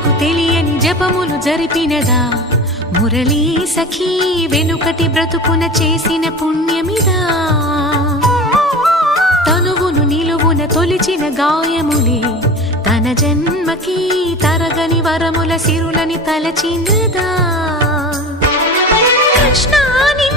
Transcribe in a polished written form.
జనులకు తెలియని జపములు జరిపినదా మురళీ సఖీ వెనుకటి బ్రతుకున చేసిన పుణ్యమిదా తనువును నిలువున తొలిచిన గాయములే తన జన్మకి తరగని వరముల సిరులని తలచినదా కృష్ణాని